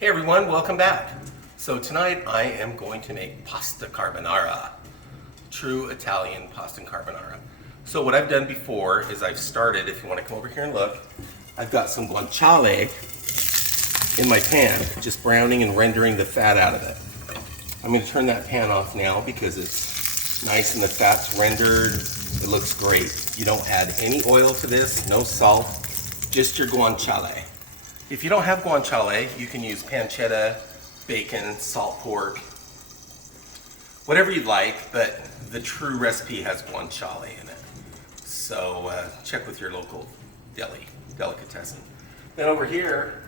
Hey everyone, welcome back. So tonight I am going to make pasta carbonara, true Italian pasta carbonara. So what I've done before is I've started, if you want to come over here and look, I've got some guanciale in my pan, just browning and rendering the fat out of it. I'm going to turn that pan off now because it's nice and the fat's rendered. It looks great. You don't add any oil to this, no salt, just your guanciale. If you don't have guanciale, you can use pancetta, bacon, salt pork, whatever you'd like, but the true recipe has guanciale in it. So check with your local delicatessen. Then over here,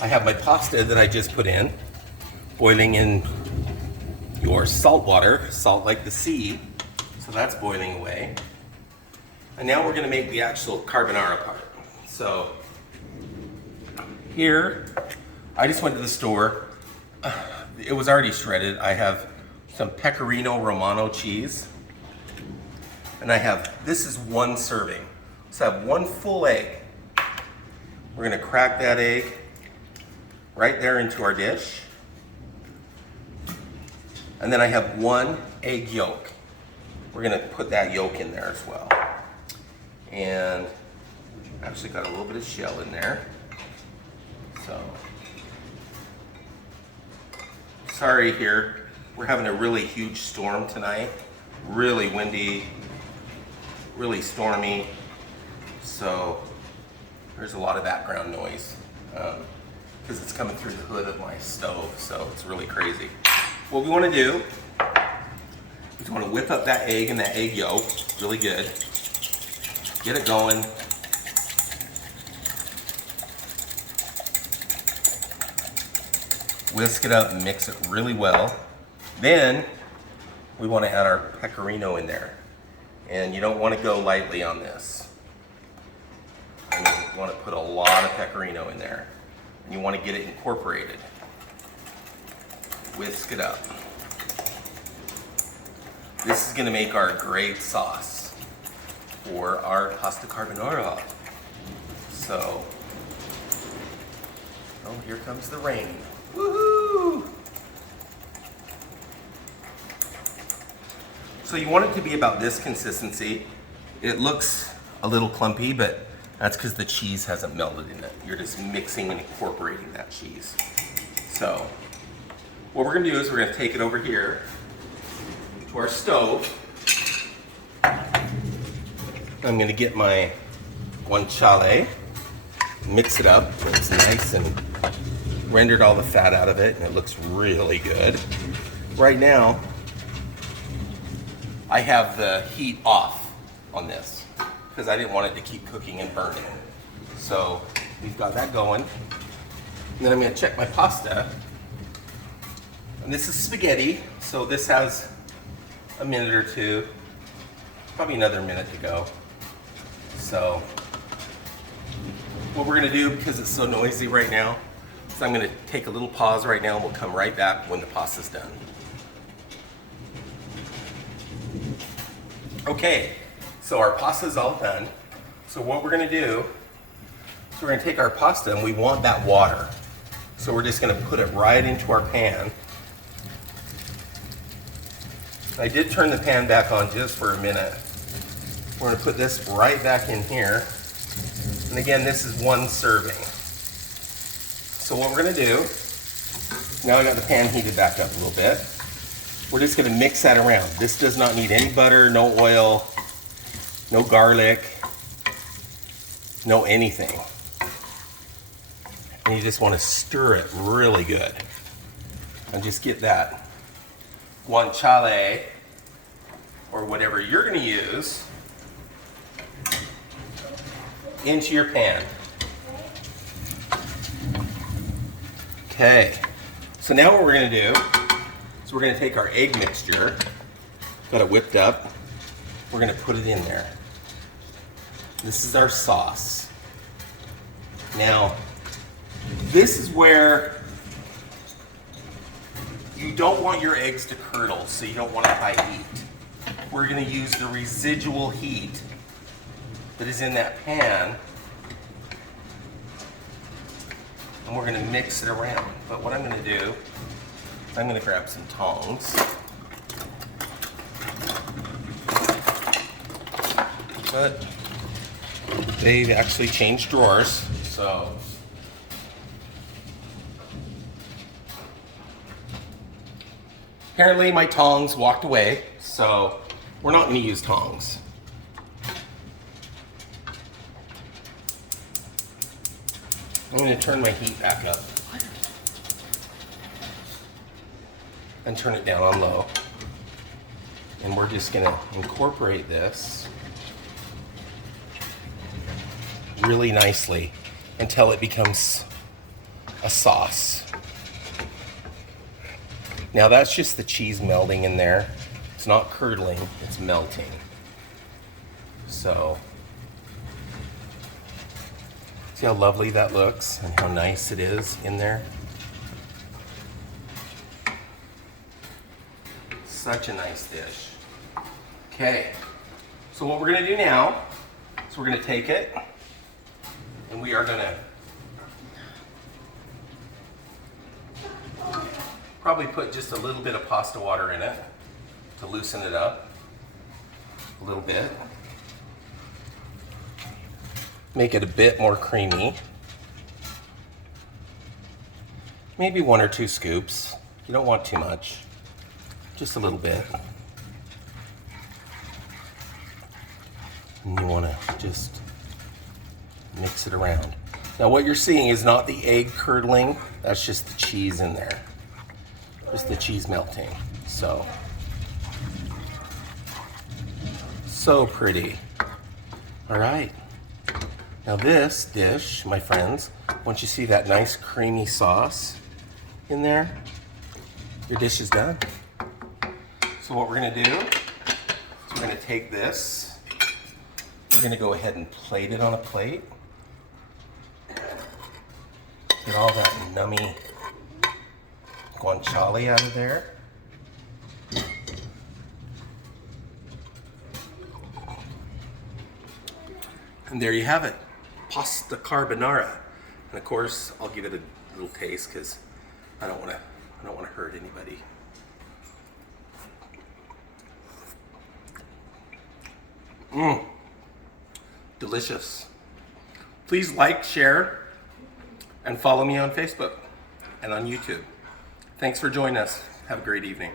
I have my pasta that I just put in, boiling in your salt water, salt like the sea. So that's boiling away. And now we're gonna make the actual carbonara part. So here, I just went to the store. It was already shredded. I have some Pecorino Romano cheese. And I have, this is one serving. So I have one full egg. We're gonna crack that egg right there into our dish. And then I have one egg yolk. We're gonna put that yolk in there as well. And actually got a little bit of shell in there. So, sorry here, we're having a really huge storm tonight. Really windy, really stormy. So, there's a lot of background noise because it's coming through the hood of my stove, so it's really crazy. What we want to do is we want to whip up that egg and that egg yolk really good. Get it going. Whisk it up and mix it really well. Then we want to add our pecorino in there. And you don't want to go lightly on this. I mean, you want to put a lot of pecorino in there. And you want to get it incorporated. Whisk it up. This is going to make our great sauce for our pasta carbonara. So, oh, here comes the rain. Woohoo! So you want it to be about this consistency. It looks a little clumpy, but that's because the cheese hasn't melted in it. You're just mixing and incorporating that cheese. So what we're gonna do is we're gonna take it over here to our stove. I'm gonna get my guanciale, mix it up so it's nice and rendered all the fat out of it, and it looks really good. Right now, I have the heat off on this because I didn't want it to keep cooking and burning. So we've got that going. And then I'm gonna check my pasta. And this is spaghetti, so this has a minute or two, probably another minute to go. So what we're gonna do, because it's so noisy right now, so I'm going to take a little pause right now and we'll come right back when the pasta's done. Okay, so our pasta's all done. So what we're going to do is we're going to take our pasta and we want that water. So we're just going to put it right into our pan. I did turn the pan back on just for a minute. We're going to put this right back in here. And again, this is one serving. So what we're gonna do, now I got the pan heated back up a little bit, we're just gonna mix that around. This does not need any butter, no oil, no garlic, no anything. And you just wanna stir it really good. And just get that guanciale, or whatever you're gonna use, into your pan. Okay, so now what we're gonna do is we're gonna take our egg mixture, got it whipped up, we're gonna put it in there. This is our sauce. Now, this is where you don't want your eggs to curdle, so you don't want a high heat. We're gonna use the residual heat that is in that pan and we're gonna mix it around. But what I'm gonna do, I'm gonna grab some tongs. But they've actually changed drawers, so apparently my tongs walked away, so we're not gonna use tongs. I'm gonna turn my heat back up and turn it down on low. And we're just gonna incorporate this really nicely until it becomes a sauce. Now that's just the cheese melting in there. It's not curdling, it's melting. So, see how lovely that looks and how nice it is in there? Such a nice dish. Okay, so what we're gonna do now is we're gonna take it and we are gonna probably put just a little bit of pasta water in it to loosen it up a little bit. Make it a bit more creamy. Maybe 1 or 2 scoops. You don't want too much. Just a little bit. And you want to just mix it around. Now what you're seeing is not the egg curdling, that's just the cheese in there. Just the cheese melting. So pretty. All right. Now this dish, my friends, once you see that nice creamy sauce in there, your dish is done. So what we're gonna do is we're gonna take this, we're gonna go ahead and plate it on a plate. Get all that nummy guanciale out of there. And there you have it, pasta carbonara. And of course, I'll give it a little taste because I don't want to hurt anybody. Delicious. Please like, share, and follow me on Facebook and on YouTube. Thanks for joining us. Have a great evening.